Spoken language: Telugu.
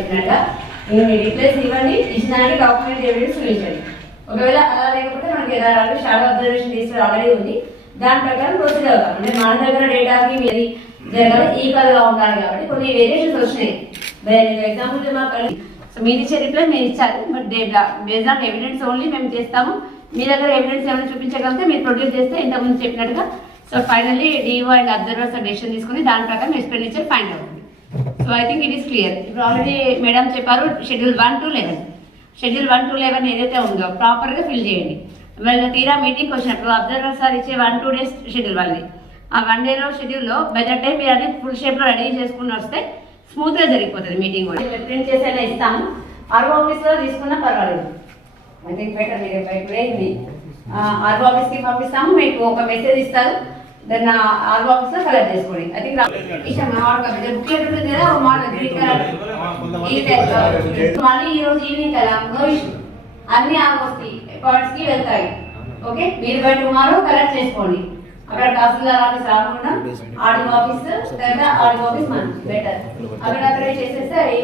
పెట్టినాక నేను మీ రిప్లేస్ ఇవ్వండి. ఇచ్చినానికి డాక్యుమెంట్ ఎవిడెన్స్ చూపించండి ఒకవేళ అలా లేకపోతే మనకి ఎదారాలు షాడో అబ్జర్వేషన్ రిజిస్టర్ ఆల్రెడీ ఉంది. దాని ప్రకారం ప్రొసీడ్ అవుతాం. అంటే మన దగ్గర డేటాకి మీది జరగాలి. ఈక్వల్గా ఉండాలి కాబట్టి కొన్ని వేరియేషన్స్ వచ్చినాయి. ఎగ్జాంపుల్ మాకు సో మీరు ఇచ్చే రిప్లై మీరు ఇచ్చారు but base on evidence only మేము చేస్తాము. మీ దగ్గర ఎవిడెన్స్ ఏమైనా చూపించగలిగితే మీరు ప్రొడ్యూస్ చేస్తే ఇంతకుముందు చెప్పినట్టుగా. So finally DO and observers decision తీసుకుని దాని ప్రకారం ఎక్స్పెండిచర్ ఫైండ్ అవుతుంది. So I think it is clear ఇప్పుడు ఆల్రెడీ మేడం చెప్పారు schedule one to eleven schedule one to eleven ఏదైతే ఉందో ప్రాపర్గా ఫిల్ చేయండి. వాళ్ళ తీరా మీటింగ్కి వచ్చినప్పుడు అబ్జర్వర్ సార్ ఇచ్చే వన్ టూ డేస్ షెడ్యూల్ వాళ్ళది. ఆ వన్ డేలో షెడ్యూల్లో బై ద టైం మీరు అనేది ఫుల్ షేప్లో రెడీ చేసుకుని వస్తే స్మూత్గా జరిగిపోతుంది మీటింగ్ కూడా. ప్రింట్ చేసేలా ఇస్తాము. ఆర్ఓ ఆఫీస్లో తీసుకున్నా పర్వాలేదు. ఐ థింక్ బెటర్ మీరు బయట ఆర్ఓ ఆఫీస్కి పంపిస్తాము మీకు ఒక మెసేజ్ ఇస్తారు. దాన్ని ఆర్ఓ ఆఫీస్లో కలెక్ట్ చేసుకోండి. ఐ థింక్ బుక్లెట్ ఉంటుంది కదా. ఒక మోడల్ గ్రీన్ కలర్ మళ్ళీ ఈ రోజు ఈవినింగ్ కదా నో ఇష్యూ. అన్ని వస్తాయి పార్ట్స్కి వెళ్తాయి. ఓకే మీరు బై టుమారో కలెక్ట్ చేసుకోండి. అక్కడ తహసీల్దార్ ఆఫీస్ రాకుండా ఆడియో ఆఫీస్ లేదా ఆడియో ఆఫీస్ మనం బెటర్ అక్కడ అక్కడే చేసేస్తే ఏ